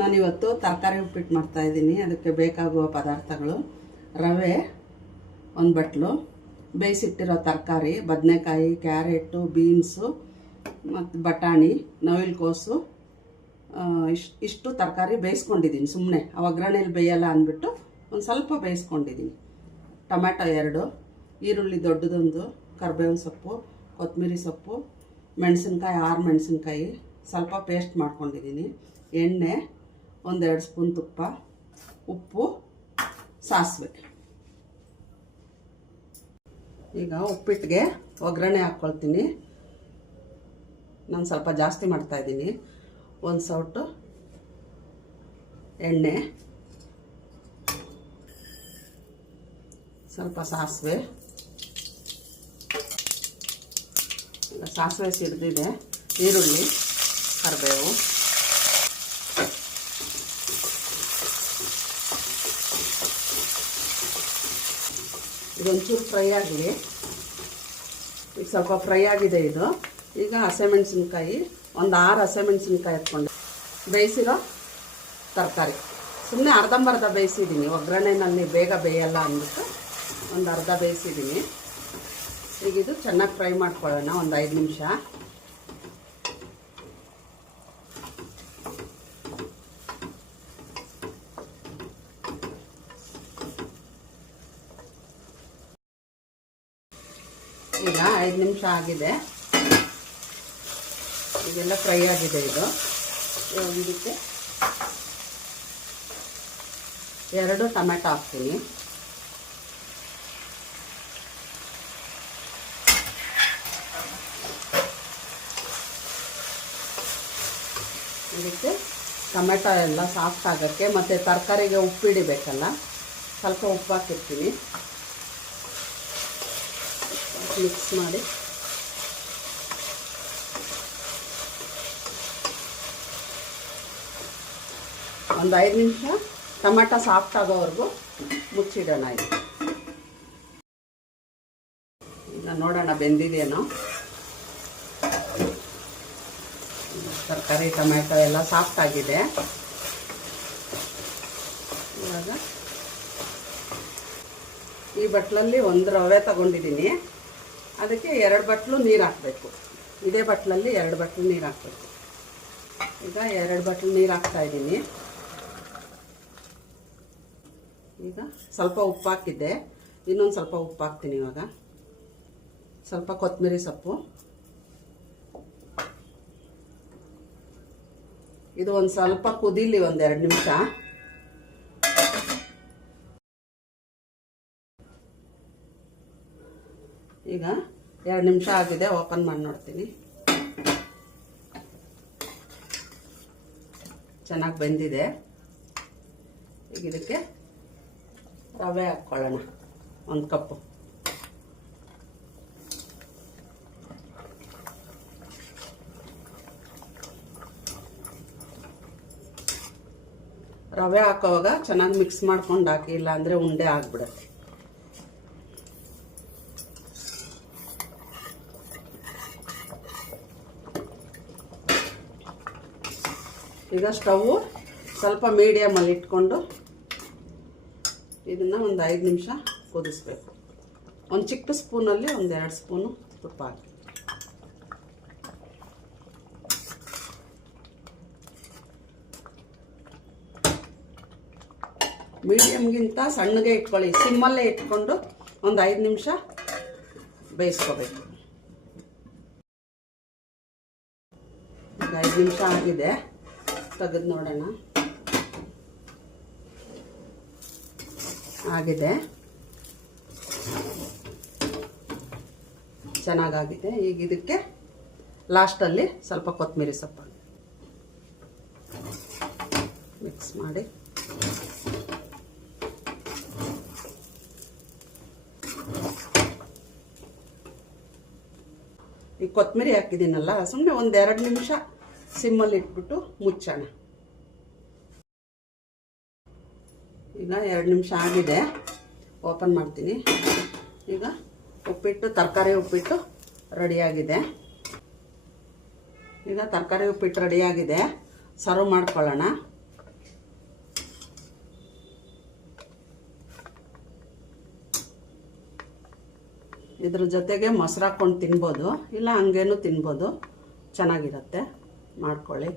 ನಾನಿವತ್ತು ತರಕಾರಿ ಉಪ್ಪಿಟ್ಟು ಮಾಡ್ತಾಯಿದ್ದೀನಿ. ಅದಕ್ಕೆ ಬೇಕಾಗುವ ಪದಾರ್ಥಗಳು: ರವೆ 1 ಬಟ್ಲು, ಬೇಯಿಸಿಟ್ಟಿರೋ ತರಕಾರಿ ಬದನೆಕಾಯಿ, ಕ್ಯಾರೆಟು, ಬೀನ್ಸು ಮತ್ತು ಬಟಾಣಿ, ನವಿಲುಕೋಸು, ಇಷ್ಟು ತರಕಾರಿ ಬೇಯಿಸ್ಕೊಂಡಿದ್ದೀನಿ. ಸುಮ್ಮನೆ ಒಗ್ಗರಣೆಯಲ್ಲಿ ಬೇಯಲ್ಲ ಅಂದ್ಬಿಟ್ಟು ಒಂದು ಸ್ವಲ್ಪ ಬೇಯಿಸ್ಕೊಂಡಿದ್ದೀನಿ. ಟೊಮ್ಯಾಟೊ 2, ಈರುಳ್ಳಿ ದೊಡ್ಡದೊಂದು, ಕರಿಬೇವಿನ ಸೊಪ್ಪು, ಕೊತ್ತಂಬರಿ ಸೊಪ್ಪು, ಮೆಣಸಿನ್ಕಾಯಿ 6 ಮೆಣಸಿನ್ಕಾಯಿ, ಸ್ವಲ್ಪ ಪೇಸ್ಟ್ ಮಾಡ್ಕೊಂಡಿದ್ದೀನಿ, ಎಣ್ಣೆ, 1-2 ಸ್ಪೂನ್ ತುಪ್ಪ, ಉಪ್ಪು, ಸಾಸಿವೆ. ಈಗ ಉಪ್ಪಿಟ್ಟಿಗೆ ಒಗ್ಗರಣೆ ಹಾಕ್ಕೊಳ್ತೀನಿ. ನಾನು ಸ್ವಲ್ಪ ಜಾಸ್ತಿ ಮಾಡ್ತಾಯಿದ್ದೀನಿ. 1 ಸೌಟು ಎಣ್ಣೆ, ಸ್ವಲ್ಪ ಸಾಸಿವೆ. ಸಾಸಿವೆ ಸಿಡಿದಿದೆ. ಈರುಳ್ಳಿ, ಕರಿಬೇವು, ಇದೊಂಚೂರು ಫ್ರೈ ಆಗಲಿ. ಈಗ ಸ್ವಲ್ಪ ಫ್ರೈ ಆಗಿದೆ ಇದು. ಈಗ ಹಸಿಮೆಣಸಿನ್ಕಾಯಿ 6 ಹಸಿಮೆಣಸಿನ್ಕಾಯಿ ಎತ್ಕೊಂಡು ಬೇಯಿಸಿರೋ ತರಕಾರಿ ಸುಮ್ಮನೆ ಅರ್ಧಂಬರ್ಧ ಬೇಯಿಸಿದ್ದೀನಿ. ಒಗ್ಗರಣೆನಲ್ಲಿ ಬೇಗ ಬೇಯಲ್ಲ ಅಂದ್ಬಿಟ್ಟು ಒಂದು ಅರ್ಧ ಬೇಯಿಸಿದ್ದೀನಿ. ಈಗ ಇದು ಚೆನ್ನಾಗಿ ಫ್ರೈ ಮಾಡ್ಕೊಳ್ಳೋಣ 5 ನಿಮಿಷ. ಈಗ 5 ನಿಮಿಷ ಆಗಿದೆ. ಇದೆಲ್ಲ ಫ್ರೈ ಆಗಿದೆ. ಇದು ಇದಕ್ಕೆ 2 ಟೊಮೆಟೊ ಹಾಕ್ತೀನಿ. ಇದಕ್ಕೆ ಟೊಮೆಟೊ ಎಲ್ಲ ಸಾಫ್ಟ್ ಆಗೋಕ್ಕೆ ಮತ್ತು ತರಕಾರಿಗೆ ಉಪ್ಪಿಡಿಬೇಕಲ್ಲ, ಸ್ವಲ್ಪ ಉಪ್ಪು ಹಾಕಿರ್ತೀನಿ. ಮಿಕ್ಸ್ ಮಾಡಿ ಒಂದು 5 ನಿಮಿಷ ಟೊಮೆಟೊ ಸಾಫ್ಟ್ ಆಗೋವರೆಗೂ ಮುಚ್ಚಿಡೋಣ. ಈಗ ನೋಡೋಣ ಬೆಂದಿದೆಯೇನೋ. ತರಕಾರಿ ಟೊಮೆಟೊ ಎಲ್ಲ ಸಾಫ್ಟ್ ಆಗಿದೆ. ಇವಾಗ ಈ ಬಟ್ಲಲ್ಲಿ 1 ರವೆ ತಗೊಂಡಿದ್ದೀನಿ. ಅದಕ್ಕೆ 2 ಬಟ್ಲು ನೀರು ಹಾಕಬೇಕು. ಇದೇ ಬಟ್ಲಲ್ಲಿ 2 ಬಟ್ಲು ನೀರು ಹಾಕಬೇಕು. ಈಗ 2 ಬಟ್ಲು ನೀರು ಹಾಕ್ತಾಯಿದ್ದೀನಿ. ಈಗ ಸ್ವಲ್ಪ ಉಪ್ಪು ಹಾಕಿದ್ದೆ, ಇನ್ನೊಂದು ಸ್ವಲ್ಪ ಉಪ್ಪು ಹಾಕ್ತೀನಿ. ಇವಾಗ ಸ್ವಲ್ಪ ಕೊತ್ತಂಬರಿ ಸೊಪ್ಪು. ಇದು ಒಂದು ಸ್ವಲ್ಪ ಕುದೀಲಿ 1-2 ನಿಮಿಷ. ಈಗ 2 ನಿಮಿಷ ಆಗಿದೆ. ಓಪನ್ ಮಾಡಿ ನೋಡ್ತೀನಿ. ಚೆನ್ನಾಗಿ ಬೆಂದಿದೆ. ಈಗ ಇದಕ್ಕೆ ರವೆ ಹಾಕ್ಕೊಳ್ಳೋಣ 1 ಕಪ್ಪು. ರವೆ ಹಾಕೋವಾಗ ಚೆನ್ನಾಗಿ ಮಿಕ್ಸ್ ಮಾಡ್ಕೊಂಡು ಹಾಕಿ, ಇಲ್ಲಾಂದರೆ ಉಂಡೆ ಆಗಿಬಿಡುತ್ತೆ. ಈಗ ಸ್ಟವ್ ಸ್ವಲ್ಪ ಮೀಡಿಯಮಲ್ಲಿ ಇಟ್ಕೊಂಡು ಇದನ್ನು ಒಂದು 5 ನಿಮಿಷ ಕುದಿಸ್ಬೇಕು. ಒಂದು ಚಿಕ್ಕ ಸ್ಪೂನಲ್ಲಿ 1-2 ಸ್ಪೂನು ತುಪ್ಪ ಹಾಕಿ. ಮೀಡಿಯಮ್ಗಿಂತ ಸಣ್ಣಗೆ ಇಟ್ಕೊಳ್ಳಿ. ಸಿಮ್ಮಲ್ಲೇ ಇಟ್ಕೊಂಡು ಒಂದು 5 ನಿಮಿಷ ಬೇಯಿಸ್ಕೋಬೇಕು. ಈಗ 5 ನಿಮಿಷ ಆಗಿದೆ. ತೆಗೆದು ನೋಡೋಣ. ಆಗಿದೆ, ಚೆನ್ನಾಗಾಗಿದೆ. ಈಗ ಇದಕ್ಕೆ ಲಾಸ್ಟಲ್ಲಿ ಸ್ವಲ್ಪ ಕೊತ್ತಂಬರಿ ಸೊಪ್ಪು ಮಿಕ್ಸ್ ಮಾಡಿ ಈ ಕೊತ್ತಂಬರಿ ಹಾಕಿದ್ದೀನಲ್ಲ, ಸುಮ್ಮನೆ 1-2 ನಿಮಿಷ ಸಿಮ್ಮಲ್ಲಿ ಇಟ್ಬಿಟ್ಟು ಮುಚ್ಚೋಣ. ಈಗ 2 ನಿಮಿಷ ಆಗಿದೆ. ಓಪನ್ ಮಾಡ್ತೀನಿ. ಈಗ ಉಪ್ಪಿಟ್ಟು, ತರಕಾರಿ ಉಪ್ಪಿಟ್ಟು ರೆಡಿಯಾಗಿದೆ. ಈಗ ತರಕಾರಿ ಉಪ್ಪಿಟ್ಟು ರೆಡಿಯಾಗಿದೆ. ಸರ್ವ್ ಮಾಡ್ಕೊಳ್ಳೋಣ. ಇದ್ರ ಜೊತೆಗೆ ಮೊಸರು ಹಾಕ್ಕೊಂಡು ತಿನ್ಬೋದು, ಇಲ್ಲ ಹಂಗೇನು ತಿನ್ಬೋದು, ಚೆನ್ನಾಗಿರುತ್ತೆ. ಮಾಡ್ಕೊಳ್ಳಿ.